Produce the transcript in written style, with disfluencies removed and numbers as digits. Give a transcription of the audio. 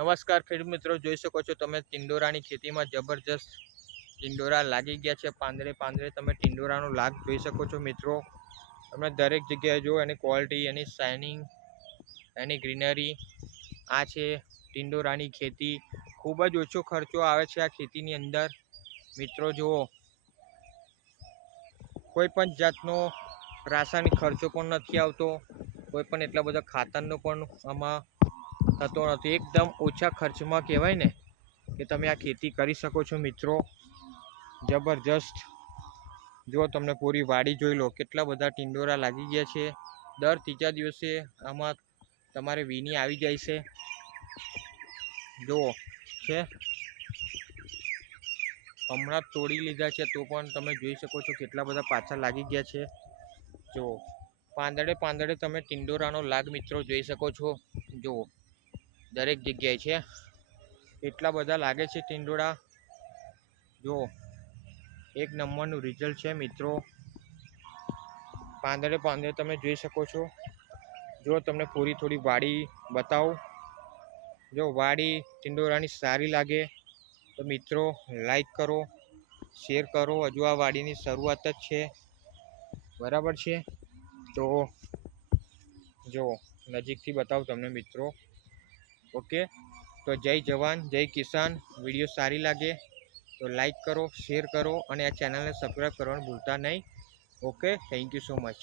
નમસ્કાર ખેડૂત મિત્રો, જોઈ શકો છો તમે ટિંડોરાની ખેતીમાં જબરજસ્ત ટિંડોરા લાગી ગયા છે. પાંદડે પાંદડે તમે ટિંડોરાનો લાગ જોઈ શકો છો મિત્રો. તમે દરેક જગ્યાએ જો એની ક્વોલિટી, એની શાઇનિંગ, એની ગ્રીનરી. આ છે ટિંડોરાની ખેતી. ખૂબ જ ઓછો ખર્ચો આવે છે આ ખેતીની અંદર મિત્રો. જુઓ, કોઈ પણ જાતનો રાસાયણિક ખર્ચો પણ નથી આવતો, કોઈ પણ એટલા બધા ખાતરનો પણ આમાં થતો નથી. એકદમ ઓછા ખર્ચમાં કહેવાય ને કે તમે આ ખેતી કરી શકો છો મિત્રો. જબરજસ્ત. જો તમને પૂરી વાડી જોઈ લો, કેટલા બધા ટિંડોરા લાગી ગયા છે. દર ત્રીજા દિવસે આમાં તમારે વીણી આવી જાય છે. જુઓ છે, હમણાં તોડી લીધા છે તો પણ તમે જોઈ શકો છો કેટલા બધા પાછા લાગી ગયા છે. જુઓ, પાંદડે પાંદડે તમે ટિંડોરાનો લાગ મિત્રો જોઈ શકો છો. જુઓ, દરેક જગ્યાએ છે, એટલા બધા લાગે છે ટિંડોરા. જુઓ, એક નંબરનું રિઝલ્ટ છે મિત્રો. પાંદડે પાંદડે તમે જોઈ શકો છો. જો તમને પૂરી થોડી વાડી બતાવું. જો વાડી ટિંડોરાની સારી લાગે તો મિત્રો લાઈક કરો, શેર કરો. હજુ આ વાડીની શરૂઆત જ છે, બરાબર છે. તો જો નજીકથી બતાવું તમને મિત્રો. ઓકે, તો જય જવાન જય કિસાન. વિડીયો સારી લાગે તો લાઈક કરો, શેર કરો અને આ ચેનલને સબસ્ક્રાઈબ કરવાનું ભૂલતા નહીં. Okay, thank you so much.